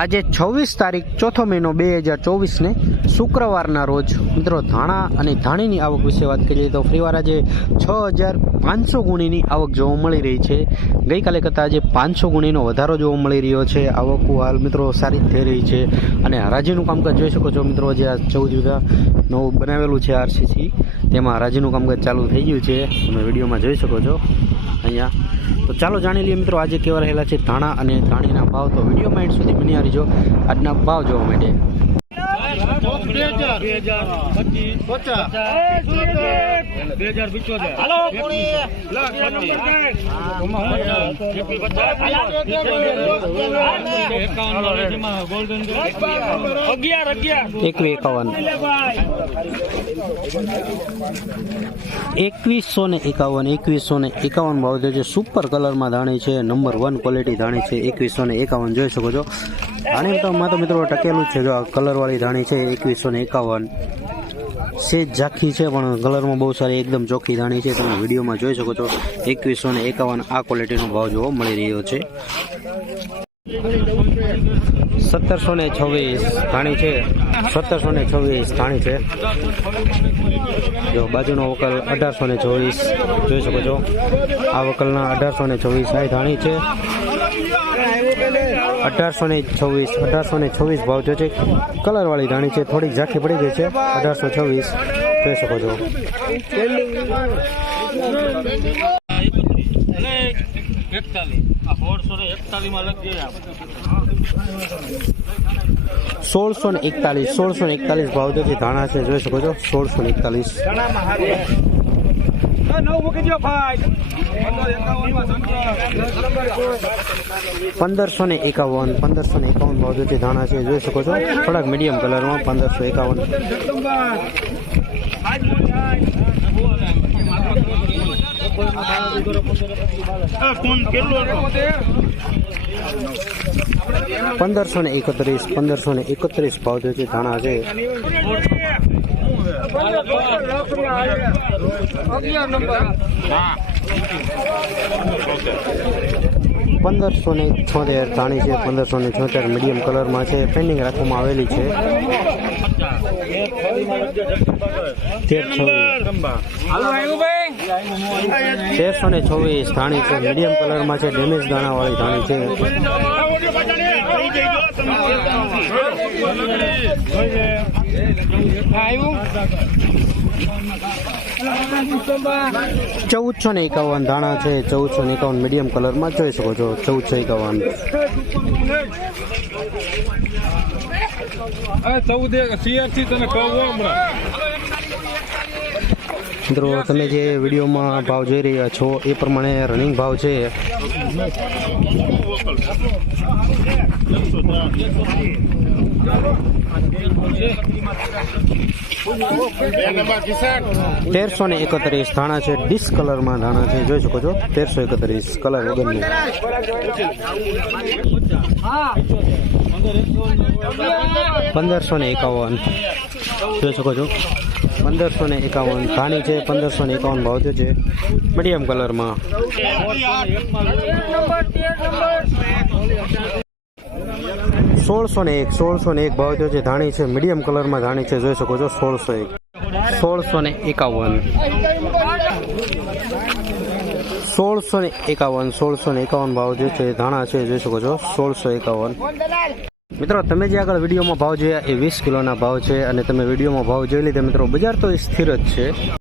આજે છવ્વીસ તારીખ, ચોથો મહિનો બે હજાર ચોવીસને શુક્રવારના રોજ મિત્રો ધાણા અને ધાણીની આવક વિશે વાત કરીએ તો ફરીવાર આજે છ હજાર પાંચસો ગુણીની આવક જોવા મળી રહી છે. ગઈકાલે કરતાં આજે પાંચસો ગુણીનો વધારો જોવા મળી રહ્યો છે. આવક હાલ મિત્રો સારી જ થઈ રહી છે અને હરાજીનું કામકાજ જોઈ શકો છો મિત્રો, જે આ ચૌદ જુદા નવું બનાવેલું છે આરસીસી. તેમાં હરાજીનું કામકાજ ચાલુ થઈ ગયું છે. તમે વિડીયોમાં જોઈ શકો છો અહીંયા. તો ચાલો જાણી લઈએ મિત્રો, આજે કેવા રહેલા છે ધાણા અને ધાણીના ભાવ. તો વીડિયો માઇન્ડ સુધી બની રહીજો આજના ભાવ જોવા માટે એકવી એકાવન. એકવીસો ને એકાવન, એકવીસો ને એકાવન ભાવ થયો છે. સુપર કલરમાં ધાણી છે. નંબર વન ક્વોલિટી ધાણી છે. એકવીસો ને એકાવન, જોઈ શકો છો. ધાણી તો મિત્રો ટકેલું જ છે. જો આ કલરવાળી ધાણી છે, એકવીસો ને એકાવન. સેજ ઝાંખી છે, પણ કલરમાં બહુ સારી એકદમ ચોખ્ખી ધાણી છે. તમે વિડીયોમાં જોઈ શકો છો, એકવીસો ને એકાવન આ ક્વોલિટીનો ભાવ જોવા મળી રહ્યો છે. સત્તરસો ને છવ્વીસ ધાણી છે. સત્તરસો ને છવ્વીસ ધાણી છે. જો બાજુનો વકલ અઢારસો ને ચોવીસ જોઈ શકો છો. આ વકલના અઢારસો ને છવ્વીસ આ ધાણી છે. અઢારસો ને છવ્વીસ, અઢારસો ને છવ્વીસ ભાવ જો છે. કલરવાળી ધાણી છે, થોડીક ઝાંખી પડી ગઈ છે. અઢારસો છવ્વીસ, જોઈ શકો છો. સોળસો ને એકતાલીસ, સોળસો ને એકતાલીસ ભાવ જો છે. ધાણા છે, જોઈ શકો છો. સોળસો ને એકતાલીસ. પંદરસો ને એકાવન, પંદરસો ને એકાવન ભાવ ધાણા છે, જોઈ શકો છો? થોડાક મીડિયમ કલરમાં પંદરસો એકાવન. પંદરસો ને એકત્રીસ, પંદરસો ને એકત્રીસ ભાવ જો ધાણા છે. પંદરસો ને છોતેર ધાણી છે પંદરસો ને છોતેર મીડિયમ કલરમાં છે પેન્ડિંગ રાખવામાં આવેલી છે તેર તેરસો ને છવ્વીસ ધાણી છે મીડિયમ કલરમાં છે ડેમેજ દાણાવાળી ધાણી છે ચૌદસો ને એકાવન ધાણા છે ચૌદસો ને એકાવન મીડિયમ કલરમાં જોઈ શકો છો ચૌદસો એકાવન. ચૌદ સીઆરસી તને કહું હમણાં. મિત્રો, તમે જે વિડીયોમાં ભાવ જોઈ રહ્યા છો, એ પ્રમાણે રનિંગ ભાવ છે. તેરસો ને એકત્રીસ ધાણા છે ડિસ્ક કલરમાં ધાણા છે. જોઈ શકો છો, તેરસો એકત્રીસ કલર વગરની. પંદરસો ને એકાવન. જોઈ શકો છો. પંદરસો ને એકાવન. ધાણી છે, પંદરસો ને એકાવન ભાવ છે. મીડિયમ કલરમાં. સોળસો ને એક, સોળસો ને એક ભાવ છે. ધાણી છે, મીડિયમ કલરમાં ધાણી છે. જોઈ શકો છો, સોળસો એક. સોળસો ને એકાવન. સોળસો ને એકાવન, સોળસો ને એકાવન ભાવ જે છે ધાણા છે, જોઈ શકો છો, સોળસો એકાવન. મિત્રો, તમે જે આગળ વિડીયોમાં ભાવ જોયા એ વીસ કિલોના ભાવ છે અને તમે વિડીયોમાં ભાવ જોઈ લીધા, મિત્રો, બજાર તો એ સ્થિર જ છે.